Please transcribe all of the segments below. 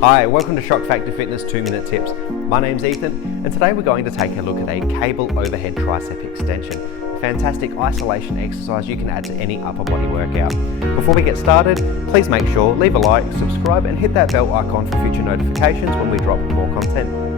Hi, welcome to Shock Factor Fitness 2-Minute Tips. My name's Ethan, and today we're going to take a look at a cable overhead tricep extension. A fantastic isolation exercise you can add to any upper body workout. Before we get started, please make sure, leave a like, subscribe, and hit that bell icon for future notifications when we drop more content.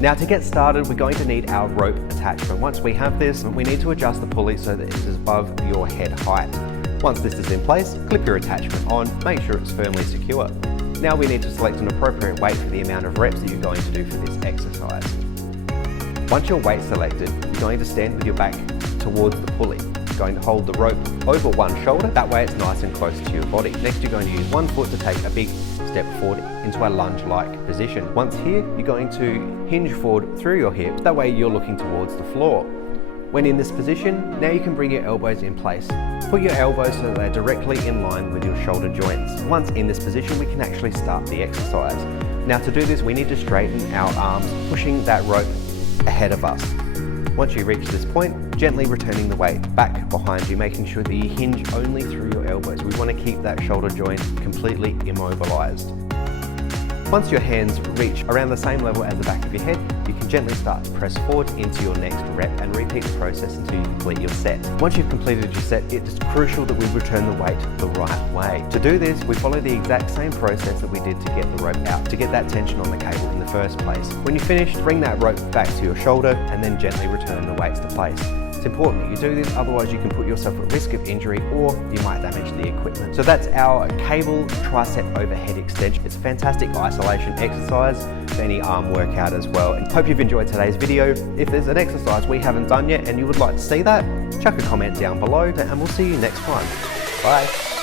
Now to get started, we're going to need our rope attachment. Once we have this, we need to adjust the pulley so that it is above your head height. Once this is in place, clip your attachment on, make sure it's firmly secure. Now we need to select an appropriate weight for the amount of reps that you're going to do for this exercise. Once your weight's selected, you're going to stand with your back towards the pulley. You're going to hold the rope over one shoulder, that way it's nice and close to your body. Next you're going to use one foot to take a big step forward into a lunge-like position. Once here, you're going to hinge forward through your hips, that way you're looking towards the floor. When in this position, now you can bring your elbows in place. Put your elbows so that they're directly in line with your shoulder joints. Once in this position, we can actually start the exercise. Now to do this, we need to straighten our arms, pushing that rope ahead of us. Once you reach this point, gently returning the weight back behind you, making sure that you hinge only through your elbows. We want to keep that shoulder joint completely immobilized. Once your hands reach around the same level as the back of your head, you can gently start to press forward into your next rep and repeat the process until you complete your set. Once you've completed your set, it is crucial that we return the weight the right way. To do this, we follow the exact same process that we did to get the rope out, to get that tension on the cable in the first place. When you're finished, bring that rope back to your shoulder and then gently return the weights to place. It's important that you do this, otherwise you can put yourself at risk of injury or you might damage the equipment. So that's our cable tricep overhead extension. It's a fantastic isolation exercise for any arm workout as well. And hope you've enjoyed today's video. If there's an exercise we haven't done yet and you would like to see that, chuck a comment down below and we'll see you next time. Bye.